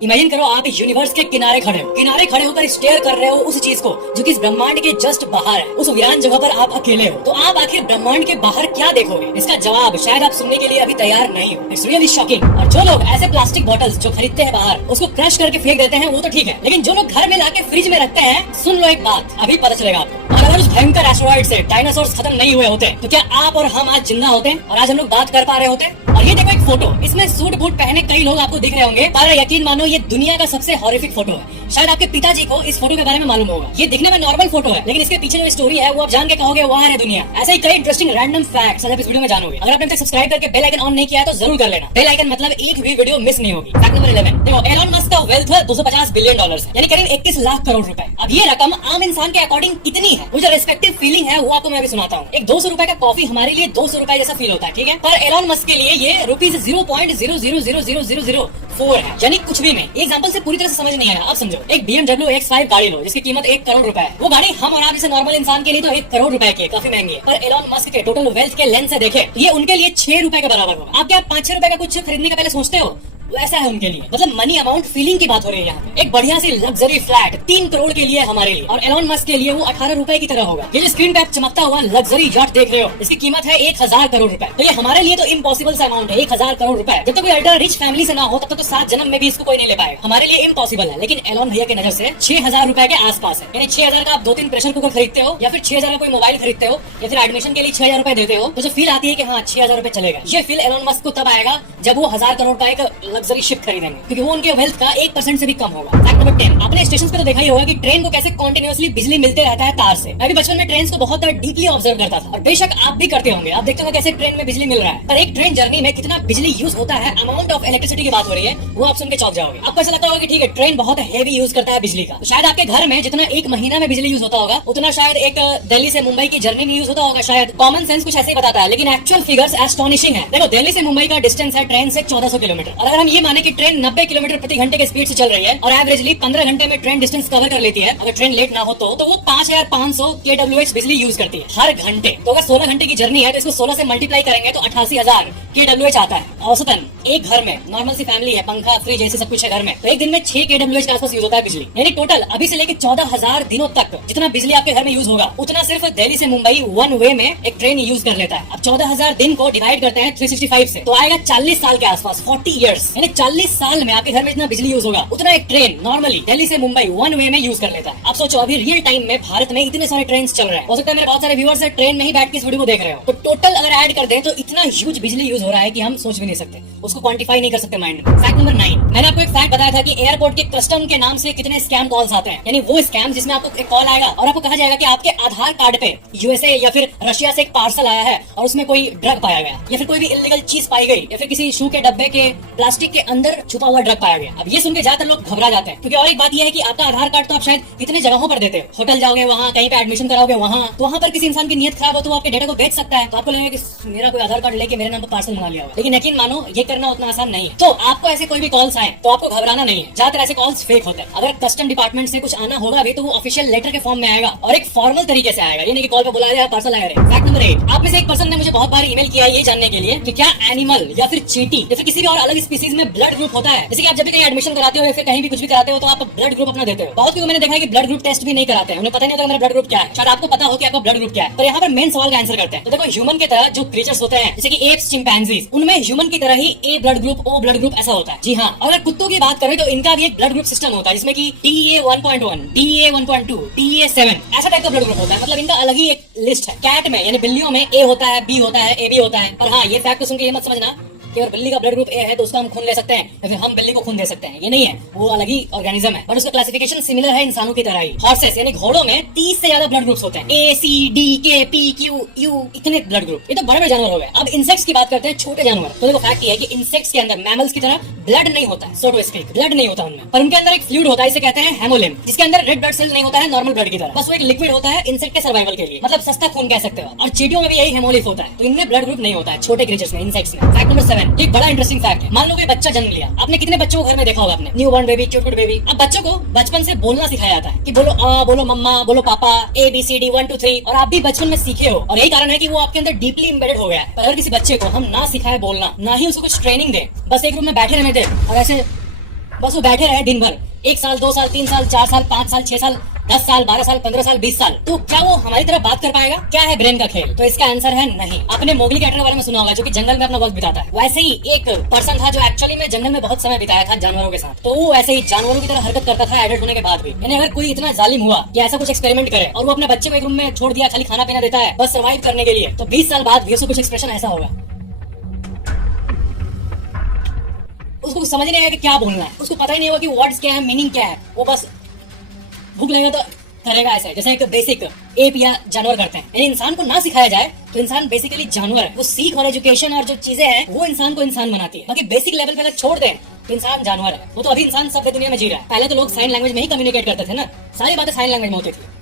Imagine करो आप universe के किनारे खड़े होकर स्टेयर कर रहे हो उस चीज को जो कि इस ब्रह्मांड के जस्ट बाहर है। उस वीरान जगह पर आप अकेले हो, तो आप आखिर ब्रह्मांड के बाहर क्या देखोगे? इसका जवाब शायद आप सुनने के लिए अभी तैयार नहीं हो। It's really shocking. और जो लोग ऐसे प्लास्टिक बॉटल्स जो खरीदते हैं बाहर, उसको क्रश करके फेंक देते हैं, वो तो ठीक है, लेकिन जो लोग घर में लाके फ्रिज में रखते हैं, सुन लो एक बात, अभी पता चलेगा आपको। और अगर उस भयंकर एस्टेरॉइड से डायनासोर्स खत्म नहीं हुए होते तो क्या आप और हम आज जिंदा होते और आज हम लोग बात कर पा रहे होते? और ये देखो एक फोटो, इसमें सूट बूट पहने कई लोग आपको दिख रहे होंगे, पर यकीन मानो ये दुनिया का सबसे हॉरिफिक फोटो है। शायद आपके पिताजी को इस फोटो के बारे में मालूम होगा। ये दिखने में नॉर्मल फोटो है, लेकिन इसके पीछे जो स्टोरी है वो आप जान के कहोगे वाह है दुनिया। ऐसे ही कई इंटरेस्टिंग रैंडम फैक्ट्स आज आप इस वीडियो में जानोगे। अगर आपने तक सब्सक्राइब करके बेल आइकन ऑन नहीं किया है तो जरूर कर लेना। बेल आइकन मतलब एक भी वीडियो मिस नहीं होगी। फैक्ट नंबर 11, देखो एलन मस्क का वेल्थ 250 बिलियन डॉलर है, यानी करीब 21 लाख करोड़ रुपए। अब ये रकम आम इंसान के अकॉर्डिंग कितनी है, वो जो रेस्पेक्टिव फीलिंग है वो आपको मैं अभी सुनाता हूँ। एक 200 रुपए का कॉफी हमारे लिए 200 रुपए जैसा फील होता है, ठीक है, पर एलन मस्क के लिए ये ₹0.000004 है, यानी कुछ भी नहीं। एग्जांपल से पूरी तरह से समझ नहीं आया, अब समझो। एक BMW X5 गाड़ी लो जिसकी कीमत 1 करोड़ रुपए है। वो गाड़ी हम और आप जैसे नॉर्मल इंसान के लिए तो 1 करोड़ रुपए की है, काफी महंगी है, पर एलन मस्क के टोटल वेल्थ के लेंस से देखे ये उनके लिए 6 रुपए के बराबर होगा। आप क्या 5-6 रुपए का कुछ खरीदने का पहले सोचते हो? ऐसा है उनके लिए, मतलब मनी अमाउंट फीलिंग की बात हो रही है यहाँ पे। एक बढ़िया सी लग्जरी फ्लैट 3 करोड़ के लिए हमारे लिए, और एलन मस्क के लिए वो 18 रुपए की तरह होगा। ये जो स्क्रीन पे आप चमकता हुआ लग्जरी याcht देख रहे हो, इसकी कीमत है 1000 करोड़ रुपए। तो ये हमारे लिए तो इम्पॉसिबल सा अमाउंट है, 1000 करोड़ रुपए। जब तक कोई अल्ट्रा रिच फैमिली से ना हो तब तक तो 7 जन्म में भी इसको कोई नहीं ले पाएगा। हमारे लिए इम्पॉसिबल है, लेकिन एलन भैया की नजर से 6000 रुपए के आसपास है। यानी 6000 का आप 2-3 प्रेशर कुकर खरीदते हो, या फिर 6000 का कोई मोबाइल खरीदते हो, या फिर एडमिशन के लिए 6000 रुपए देते हो, तो जो फील आती है कि हाँ 6000 रुपए चलेगा, ये फील एलन मस्क को तब आएगा जब वो 1000 करोड़ का एक लग्जरी शिप खरीदेंगे, क्योंकि वो उनके वेल्थ का 1% से भी कम होगा। फैक्ट नंबर 10, आपने स्टेशन पे तो देखा ही होगा कि ट्रेन को कैसे कंटिन्यूअसली बिजली मिलते रहता है तार से। मैं भी बचपन में ट्रेन को बहुत डीपली ऑब्जर्व करता था, और बेशक आप भी करते होंगे। आप देखते होंगे कैसे ट्रेन में बिजली मिल रहा है, पर एक ट्रेन जर्नी में कितना बिजली यूज होता है, अमाउंट ऑफ इलेक्ट्रिसिटी की बात हो रही है, वो आप सुन के चौंक जाओगे। आपको ऐसा लगता होगा कि ठीक है ट्रेन बहुत हेवी यूज करता है बिजली का, तो शायद आपके घर में जितना एक महीना में बिजली यूज होता होगा उतना शायद एक दिल्ली से मुंबई की जर्नी में यूज होता होगा। शायद कॉमन सेंस कुछ ऐसे ही बताता है, लेकिन एक्चुअल फिगर्स एस्टोनिशिंग है। देखो दिल्ली से मुंबई का डिस्टेंस है ट्रेन से 1400 किलोमीटर, और अगर हम ये माने कि ट्रेन 90 किलोमीटर प्रति घंटे के स्पीड से चल रही है और एवरेजली 15 घंटे में ट्रेन डिस्टेंस कवर कर लेती है, अगर ट्रेन लेट ना हो तो वो 5500 kWh बिजली यूज करती है हर घंटे। तो अगर 16 घंटे की जर्नी है तो इसको 16 से मल्टीप्लाई करेंगे तो 88,000 kWh आता है औसतन। एक घर में नॉर्मल सी फैमिली है, पंखा फ्रिज ऐसे सब कुछ है घर में, तो एक दिन में 6 kWh के आसपास यूज होता है बिजली। यानी टोटल अभी से लेकर 14,000 दिनों तक जितना बिजली आपके घर में यूज होगा उतना सिर्फ दिल्ली से मुंबई वन वे में एक ट्रेन यूज कर लेता है। अब 14,000 दिन को डिवाइड करते हैं 365 से, तो आएगा 40 साल के आसपास, 40 ईयर्स। यानी 40 साल में आपके घर में जितना बिजली यूज होगा उतना एक ट्रेन नॉर्मली दिल्ली से मुंबई वन वे में यूज कर लेता है। अब सोचो अभी रियल टाइम में भारत में इतने सारे ट्रेन चल रहे हैं, हो सकता है मेरे बहुत सारे व्यूअर्स ट्रेन में ही बैठ के इस वीडियो को देख रहे हो, तो टोटल अगर ऐड कर दें तो इतना ह्यूज बिजली यूज हो रहा है कि हम सोच भी नहीं सकते, उसको क्वांटिफाई नहीं कर सकते माइंड में। फैक्ट नंबर 9, मैंने आपको एक फैक्ट बताया था कि एयरपोर्ट के कस्टम के नाम से कितने स्कैम कॉल्स आते हैं। यानी वो स्कैम जिसमें आपको एक कॉल आएगा और आपको कहा जाएगा कि आपके आधार कार्ड पे यूएसए या फिर रशिया से एक पार्सल आया है और उसमें कोई ड्रग पाया गया, या फिर कोई भी इलीगल चीज पाई गई, या फिर किसी शू के डब्बे के प्लास्टिक के अंदर छुपा हुआ ड्रग पाया गया। अब ये सुन के ज्यादातर लोग घबरा जाते हैं, क्योंकि और एक बात यह है कि आपका आधार कार्ड तो आप शायद कितने जगहों पर देते हो, होटल जाओगे वहाँ, कहीं पे एडमिशन कराओगे वहाँ, तो वहाँ पर किसी इंसान की नियत खराब हो तो वो आपके डेटा को बेच सकता है। तो आपको लगेगा कि मेरा कोई आधार कार्ड लेके मेरे नाम पर पार्सल मंगा लिया होगा, लेकिन यकीन मानो ये करना उतना आसान नहीं है। तो आपको ऐसे कोई भी कॉल्स आए तो आपको घबराना नहीं है, ज्यादातर ऐसे कॉल्स फेक होते हैं। अगर कस्टम डिपार्टमेंट से कुछ आना होगा भी तो वो ऑफिशियल लेटर के फॉर्म में आएगा और एक फॉर्मल तरीके से आएगा, ये नहीं कि कॉल पे बुला दिया पार्सल आया। फैक्ट नंबर 8, आप में से एक पर्सन ने मुझे बहुत बार ईमेल किया ये जानने के लिए कि क्या एनिमल या फिर चींटी या फिर किसी भी और अलग स्पीसीज में ब्लड ग्रुप होता है। जैसे कि आप जब भी कहीं एडमिशन कराते हो या फिर कहीं भी कुछ भी कराते हो तो आप ब्लड ग्रुप अपना देते हो। बहुत लोगों मैंने देखा है कि ब्लड ग्रुप टेस्ट भी नहीं कराते हैं, उन्हें पता नहीं होता मेरा ब्लड ग्रुप क्या है। शायद आपको पता हो कि आपका ब्लड ग्रुप क्या है, पर यहाँ पर मेन सवाल का आंसर करते हैं। तो देखो ह्यूमन की तरह जो क्रीचर्स होते हैं जैसे कि एप्स, चिंपैंजीज, उनमें ह्यूमन की तरह ही A blood group, O blood group ऐसा होता है। जी हाँ, अगर कुत्तों की बात करें तो इनका भी एक ब्लड ग्रुप सिस्टम होता है जिसमें कि DEA 1.1, DEA 1.2, DEA 7 ऐसा टाइप का ब्लड ग्रुप होता है। मतलब इनका अलग ही एक लिस्ट है। कैट में यानी बिल्लियों में A होता है, B होता है, AB होता है। पर हाँ, ये फैक्ट सुन के ये मत समझना कि अगर बिल्ली का ब्लड ग्रुप A है तो उसका हम खून ले सकते हैं या फिर हम बिल्ली को खून दे सकते हैं, ये नहीं है, वो अलग ही ऑर्गेनिज्म है। बट उसका क्लासिफिकेशन सिमिलर है इंसानों की तरह ही। हॉर्सेस यानी घोड़ों में 30 से ज्यादा ब्लड ग्रुप्स होते हैं, A, C, D, K, P, Q, U, इतने ब्लड ग्रुप। ये तो बड़े बड़े जानवर हो गए। अब इंसेक्ट्स की बात करते हैं, छोटे जानवर। तो देखो फैक्ट ये है कि इंसेक्ट्स के अंदर मैमल्स की तरह ब्लड नहीं होता है, सो टू स्पीक, ब्लड नहीं होता उनमें, पर उनके अंदर एक फ्लूइड होता है, इसे कहते हैं हेमोलिम, जिसके अंदर रेड ब्लड सेल नहीं होता है नॉर्मल ब्लड की तरह, बस वो एक लिक्विड होता है इंसेक्ट के सर्वाइवल के लिए, मतलब सस्ता खून कह सकते हो। और चींटियों में भी यही हेमोलिफ होता है, तो इनमें ब्लड ग्रुप नहीं होता है छोटे क्रीचर्स में, इंसेक्ट्स में। फैक्ट नंबर 7, एक बड़ा इंटरेस्टिंग फैक्ट है। मान लो कोई बच्चा जन्म लिया, आपने कितने बच्चों को घर में देखा होगा आपने, new born baby, cute baby. अब बच्चों को बचपन से बोलना सिखाया जाता है कि बोलो आ, बोलो मम्मा, बोलो पापा, ABCD 1 2 3, और आप भी बचपन में सीखे हो और यही कारण है कि वो आपके अंदर डीपली इम्बेडेड हो गया है। पर अगर किसी बच्चे को हम ना सिखाए बोलना, ना ही उसको कुछ ट्रेनिंग दे, बस एक रूम में बैठे रहने दे और ऐसे बस वो बैठे रहे दिन भर, 1 साल 2 साल 3 साल 4 साल 5 साल 6 साल 10 साल 12 साल 15 साल 20 साल, तो क्या वो हमारी तरह बात कर पाएगा? क्या है ब्रेन का खेल? तो इसका आंसर है नहीं। आपने मोगली कैरेक्टर के बारे में सुना होगा, जो कि जंगल में अपना वक्त बिताता है। वैसे ही एक पर्सन था जो एक्चुअली में जंगल में बहुत समय बिताया था जानवरों के साथ। तो वो ऐसे ही जानवरों की तरह हरकत करता था एडल्ट होने के बाद भी। यानी अगर कोई इतना जालिम हुआ कि ऐसा कुछ एक्सपेरिमेंट करे और वो अपने बच्चे को एक रूम में छोड़ दिया, खाली खाना पीना देता है बस सर्वाइव करने के लिए, तो 20 साल बाद भी उसको कुछ एक्सप्रेशन ऐसा होगा। उसको समझ नहीं आएगा कि क्या बोलना है, उसको पता ही नहीं होगा कि वर्ड्स क्या है, मीनिंग क्या है। वो बस भूख लगेगा तो करेगा ऐसा, जैसे एक बेसिक एप या जानवर करते हैं। यानी इंसान को ना सिखाया जाए तो इंसान बेसिकली जानवर है। वो सीख और एजुकेशन और जो चीजें हैं वो इंसान को इंसान बनाती है। बाकी बेसिक लेवल पे अगर छोड़ दें तो इंसान जानवर है। वो तो अभी इंसान सब दुनिया में जी रहा है। पहले तो लोग साइन लैंग्वेज में ही कम्युनिकेट करते थे ना, सारी बातें साइन लैंग्वेज में होती थी।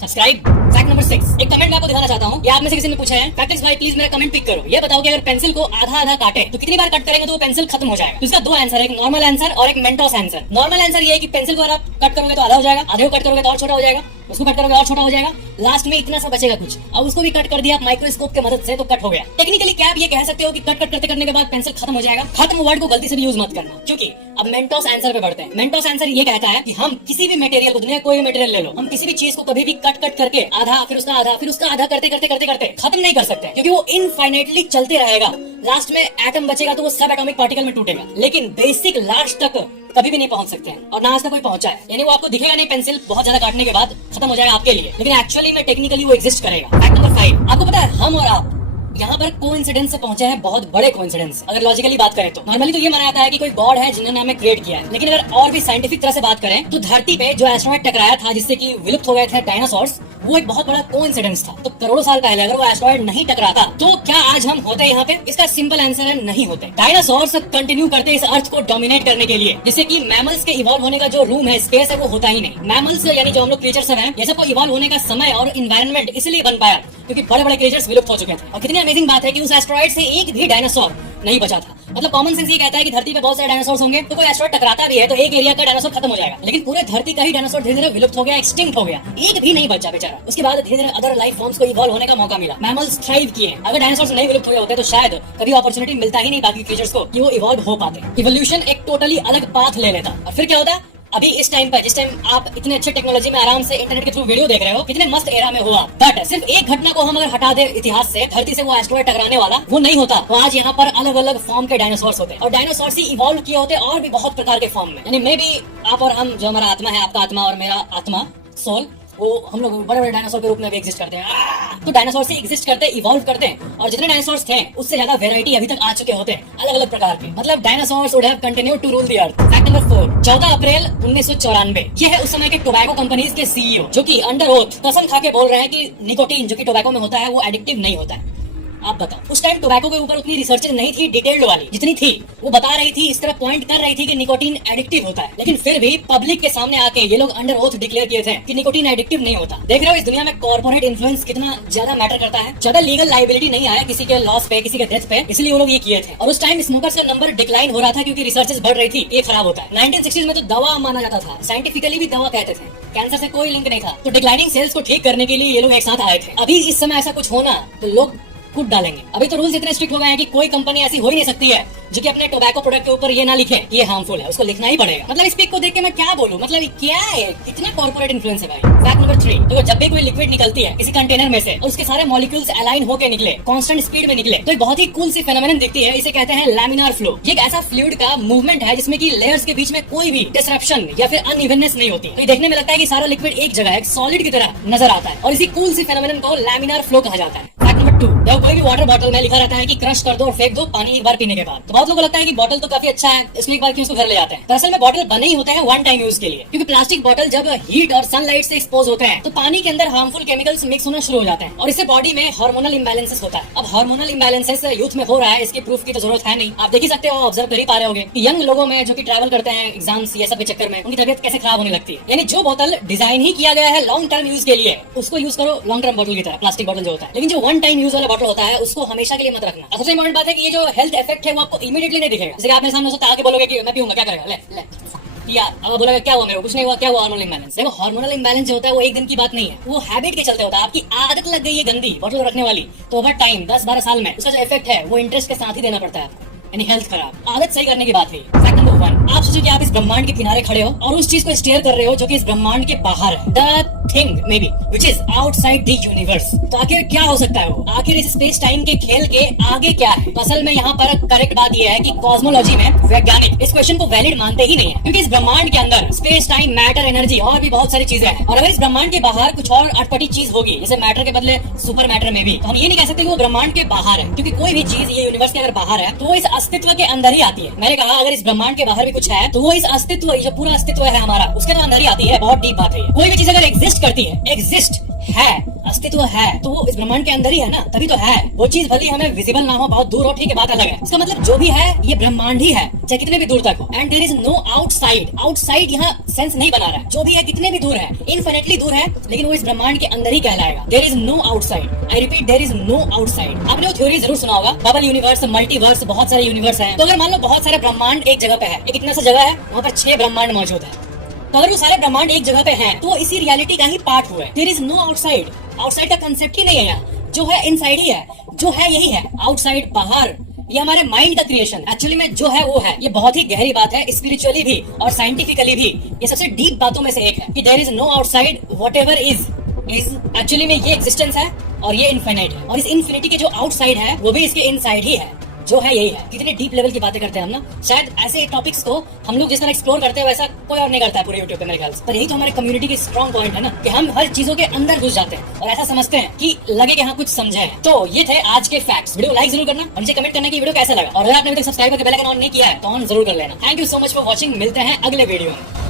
सब्सक्राइब। फैक्ट नंबर 6, एक कमेंट मैं आपको दिखाना चाहता हूँ। ये आप में से किसी ने पूछा है, फैक्ट्स भाई प्लीज मेरा कमेंट पिक करो, ये बताओ कि अगर पेंसिल को आधा आधा काटे तो कितनी बार कट करेंगे तो वो पेंसिल खत्म हो जाएगा? तो इसका 2 आंसर है, एक नॉर्मल आंसर और एक मेंटोस आंसर। नॉर्मल आंसर ये है कि पेंसिल को अगर आप कट करोगे तो आधा हो जाएगा, आधे को कट करोगे तो और छोटा हो जाएगा, उसको कट करोगे और छोटा हो जाएगा, लास्ट में इतना सा बचेगा कुछ। अब उसको भी कट कर दिया माइक्रोस्कोप की मदद से तो कट हो गया। टेक्निकली क्या आप ये कह सकते हो कि कट करने के बाद पेंसिल खत्म हो जाएगा? खत्म वर्ड को गलती से भी यूज मत करना, क्योंकि अब मेंटोस आंसर पे बढ़ते हैं। मेंटोस आंसर ये कहता है कि हम किसी भी मटेरियल को, दुनिया कोई भी मटेरियल ले लो, हम किसी भी चीज को कभी भी कट करके आधा फिर उसका आधा फिर उसका आधा करते खत्म नहीं कर सकते, क्योंकि वो इनफाइनाइटली चलते रहेगा। लास्ट में एटम बचेगा तो वो सब एटॉमिक पार्टिकल में टूटेगा, लेकिन बेसिक लास्ट तक कभी भी नहीं पहुंच सकते हैं, और ना आज तक कोई पहुंचा है। यानी वो आपको दिखेगा नहीं, पेंसिल बहुत ज्यादा काटने के बाद खत्म हो जाएगा आपके लिए, लेकिन एक्चुअली में टेक्निकली वो एग्जिस्ट करेगा। फैक्ट नंबर 5, आपको पता है हम और आप यहाँ पर कोइंसिडेंस से पहुंचे हैं, बहुत बड़े कोइंसिडेंस। अगर लॉजिकली बात करें तो नॉर्मली तो ये माना जाता है कि कोई गॉड है जिन्होंने हमें क्रिएट किया है, लेकिन अगर और भी साइंटिफिक तरह से बात करें तो धरती पे जो एस्ट्रॉइड टकराया था जिससे कि विलुप्त हो गए थे डायनासोर्स, वो एक बहुत बड़ा कोइंसिडेंस था। तो करोड़ों साल पहले अगर वो एस्ट्रॉइड नहीं टकराता तो क्या आज हम होते यहाँ पे? इसका सिंपल आंसर है नहीं होते। डायनासोर्स कंटिन्यू करते इस अर्थ को डोमिनेट करने के लिए, जिससे कि मैमल्स के इवॉल्व होने का जो रूम है, स्पेस है, वो होता ही नहीं। मैमल्स यानी जो हम लोग क्रिएचर्स हैं, ये सबको इवॉल्व होने का समय और इन्वायरमेंट इसलिए बन पाया क्योंकि बड़े बड़े क्रिएचर्स विलुप्त हो चुके थे। और कितनी अमेजिंग बात है कि उस एस्ट्रॉइड से एक भी डायनासोर नहीं बचा था। मतलब कॉमन सेंस ये कहता है कि धरती पे बहुत सारे डायनासोर होंगे, तो कोई एस्ट्रॉइड टकराता भी है तो एक एरिया का डायनासोर खत्म हो जाएगा, लेकिन पूरे धरती का ही डायनासोर धीरे धीरे विलुप्त हो गया, एक्सटिंक्ट हो गया, एक भी नहीं बचा बेचारा। उसके बाद धीरे धीरे अदर लाइफ फॉर्म्स को इवॉल्व होने का मौका मिला, मैमल्स थ्राइव किए। अगर डायनासोर नहीं विलुप्त हुए होते तो शायद कभी अपॉर्चुनिटी मिलता ही नहीं बाकी क्रिएचर्स को कि वो इवॉल्व हो पाते। इवोल्यूशन एक टोटली अलग पाथ ले लेता, और फिर क्या होता? अभी इस टाइम पर, जिस टाइम आप इतने अच्छे टेक्नोलॉजी में आराम से इंटरनेट के थ्रू वीडियो देख रहे हो, कितने मस्त एरा में हुआ, बट सिर्फ एक घटना को हम अगर हटा दे इतिहास से, धरती से वो एस्ट्रॉइड टकराने वाला वो नहीं होता, तो आज यहाँ पर अलग अलग फॉर्म के डायनासोर्स होते, और डायनासोर्स ही इवॉल्व किए होते और भी बहुत प्रकार के फॉर्म में। यानी मे बी आप और हम, जो हमारा आत्मा है, आपका आत्मा और मेरा आत्मा, सोल, वो हम लोग बड़े बड़े डायनासोर के रूप में भी एग्जिस्ट करते हैं। तो डायनासोर से एग्जिस्ट करते, इवॉल्व करते हैं, और जितने डायनासोर्स थे उससे ज्यादा वेराइटी अभी तक आ चुके होते हैं अलग अलग प्रकार के। मतलब dinosaurs would have continued to rule the earth. Fact number 4, 14 April 1994, ये है उस समय के टोबैको कंपनीज के सीईओ, जो कि अंडर ओथ कसम खा के बोल रहे हैं कि निकोटीन जो कि टोबैको में होता है वो एडिक्टिव नहीं होता है। आप बताओ, उस टाइम टोबैको के ऊपर उतनी रिसर्चेज नहीं थी डिटेल्ड वाली, जितनी थी वो बता रही थी, इस तरह पॉइंट कर रही थी कि निकोटीन एडिक्टिव होता है, लेकिन फिर भी पब्लिक के सामने आके ये लोग अंडर ओथ डिक्लेयर किए थे कि निकोटीन एडिक्टिव नहीं होता। देख रहे हो इस दुनिया में कॉर्पोरेट इन्फ्लुएंस कितना ज्यादा मैटर करता है। ज्यादा लीगल लाइबिलिटी नहीं आया किसी के लॉस पे, किसी के डेथ पे, इसलिए वो लोग ये किए थे। और उस टाइम स्मोकर्स का नंबर डिक्लाइन हो रहा था क्योंकि रिसर्चेज बढ़ रही थी, ये खराब होता है। 1960s में तो दवा माना जाता था, साइंटिफिकली भी दवा कहते थे, कैंसर से कोई लिंक नहीं था। तो डिक्लाइनिंग सेल्स को ठीक करने के लिए ये लोग एक साथ आए थे। अभी इस समय ऐसा कुछ होना तो लोग कूद डालेंगे। अभी तो रूल्स इतने स्ट्रिक्ट हो गए हैं कि कोई कंपनी ऐसी हो ही नहीं सकती है जो कि अपने टोबैको प्रोडक्ट के ऊपर ये ना लिखे ये हार्मफुल है, उसको लिखना ही पड़ेगा। मतलब इस पिक को देख के मैं क्या बोलूं, मतलब क्या है, कितना कॉर्पोरेट इन्फ्लुएंस है भाई। फैक्ट नंबर 3, तो जब भी कोई लिक्विड निकलती है किसी कंटेनर में से और उसके सारे मॉलिक्यूल्स अलाइन होकर निकले, कांस्टेंट स्पीड में निकले, तो एक बहुत ही कूल सी फेनोमेनन दिखती है, इसे कहते हैं लैमिनार फ्लो। ये एक ऐसा फ्लूइड का मूवमेंट है जिसमें कि लेयर्स के बीच में कोई भी डिसरप्शन या फिर अनइवननेस नहीं होती। तो ये देखने में लगता है कि सारा लिक्विड एक जगह एक सॉलिड की तरह नजर आता है, और इसी कूल सी फेनोमेनन को लैमिनार फ्लो कहा जाता है। फैक्ट नंबर 2, जब कोई भी वाटर बॉटल में लिखा रहता है कि क्रश कर दो और फेंक दो पानी एक बार पीने के बाद, तो बहुत लोगों को लगता है कि बॉटल तो काफी अच्छा है, इसलिए एक बार क्यों उसको घर ले जाते हैं। दरअसल में बॉटल बने ही होते हैं वन टाइम यूज के लिए, क्योंकि प्लास्टिक बॉटल जब हीट और सनलाइट से एक्सपोज होते हैं तो पानी के अंदर हार्मफुल केमिकल्स मिक्स होना शुरू हो जाते हैं, और इससे बॉडी में हार्मोनल इम्बैलेंसेस होता है। अब हार्मोनल इम्बैलेंसेस यूथ में हो रहा है, इसकी प्रूफ की तो जरूरत है नहीं, आप देख ही सकते हो, ऑब्जर्व कर ही पा रहे होंगे कि यंग लोगों में जो कि ट्रैवल करते हैं एग्जाम्स ये सब के चक्कर में, उनकी तबियत कैसे खराब होने लगती है। यानी जो बोतल डिजाइन ही किया गया है लॉन्ग टर्म यूज के लिए, उसको यूज करो लॉन्ग टर्म बोतल की तरह, प्लास्टिक बोतल जो होता है, लेकिन जो वन टाइम यूज वाला बोतल होता है उसको हमेशा के लिए मत रखना। सबसे इंपॉर्टेंट बात है कि ये जो हेल्थ इफेक्ट है वो आपको इमीडिएटली नहीं दिखेगा। जैसे आप मेरे सामने आके बोलोगे कि मैं पीऊंगा, क्या करेगा, ले या अब बोलेगा क्या हुआ मेरे को, कुछ नहीं हुआ, क्या हुआ, हार्मोनल इंबैलेंस। देखो हार्मोनल इंबैलेंस जो होता है वो एक दिन की बात नहीं है, वो हैबिट के चलते होता है। आपकी आदत लग गई है गंदी बोतल रखने वाली, तो ओवर टाइम 10-12 साल में उसका जो इफेक्ट है वो इंटरेस्ट के साथ ही देना पड़ता है। यानी हेल्थ खराब। आदत सही करने की बात है। फैक्ट नंबर 1, आप सोचिए कि आप इस ब्रह्मांड के किनारे खड़े हो और उस चीज को स्टेयर कर रहे हो जो कि इस ब्रह्मांड के बाहर है, the thing may be which is outside the universe. तो आखिर क्या हो सकता है वो? आखिर इस स्पेस टाइम के खेल के आगे क्या है? तो असल में यहाँ पर करेक्ट बात यह है कि कॉस्मोलॉजी में वैज्ञानिक इस क्वेश्चन को वैलिड मानते ही नहीं है, क्योंकि इस ब्रह्मांड के अंदर स्पेस टाइम मैटर एनर्जी और भी बहुत सारी चीजें हैं, और अगर इस ब्रह्मांड के बाहर कुछ और अटपटी चीज होगी जैसे मैटर के बदले सुपर मैटर में भी, तो हम ये नहीं कह सकते कि वो ब्रह्मांड के बाहर है, क्योंकि कोई भी चीज ये यूनिवर्स के अगर बाहर है तो वो इस अस्तित्व के अंदर ही आती है। मैंने कहा अगर इस ब्रह्मांड के बाहर भी कुछ है तो वो इस अस्तित्व, जो पूरा अस्तित्व है हमारा, उसके तो अंदर ही आती है। बहुत डीप बात है। कोई भी चीज अगर एग्जिस्ट करती है, एग्जिस्ट है, अस्तित्व है, तो वो इस ब्रह्मांड के अंदर ही है ना, तभी तो है। वो चीज भले हमें विजिबल ना हो, बहुत दूर हो, ठीक है, बात अलग है। इसका मतलब जो भी है ये ब्रह्मांड ही है, चाहे कितने भी दूर तक हो। And there is no outside. Outside यहाँ सेंस नहीं बना रहा है। जो भी है कितने भी दूर है, इनफिनिटली दूर है, लेकिन वो इस ब्रह्मांड के अंदर ही कहलाएगा। There is no outside. I repeat, there is no outside. आपने वो थ्योरी जरूर सुना होगा, बबल यूनिवर्स, मल्टीवर्स, बहुत सारे यूनिवर्स हैं। तो अगर मान लो बहुत सारे ब्रह्मांड एक जगह पे है, एक इतना सा जगह है, वहाँ पर 6 ब्रह्मांड मौजूद है, तो अगर वो सारे ब्रह्मांड एक जगह पे हैं, तो इसी रियलिटी का ही पार्ट हुआ है। There is no outside. Outside का कंसेप्ट ही नहीं है यहाँ, जो है इनसाइड ही है, जो है यही है। आउटसाइड, बाहर, ये हमारे माइंड का क्रिएशन एक्चुअली में जो है वो है। ये बहुत ही गहरी बात है, स्पिरिचुअली भी और साइंटिफिकली भी ये सबसे डीप बातों में से एक है कि there is no outside, whatever is actually में ये एग्जिस्टेंस है और ये इनफिनिट है, और इस इन्फिनिटी के जो आउटसाइड है वो भी इसके इनसाइड ही है, जो है यही है। कितने डीप लेवल की बातें करते हैं हम ना। शायद ऐसे टॉपिक्स को हम लोग जिस तरह एक्सप्लोर करते हैं वैसा कोई और नहीं करता है पूरे यूट्यूब पे मेरे ख्याल से। पर यही तो हमारे कम्युनिटी की स्ट्रॉन्ग पॉइंट है ना, कि हम हर चीजों के अंदर घुस जाते हैं और ऐसा समझते हैं कि लगे कि हाँ कुछ समझे हैं। तो ये थे आज के फैक्ट्स। वीडियो लाइक जरूर करना और नीचे कमेंट करना कि वीडियो कैसा लगा, और अगर आपने अभी तक सब्सक्राइब करके बेल आइकन ऑन नहीं किया है तो ऑन जरूर कर लेना। Thank you so much for watching. मिलते हैं अगले वीडियो में।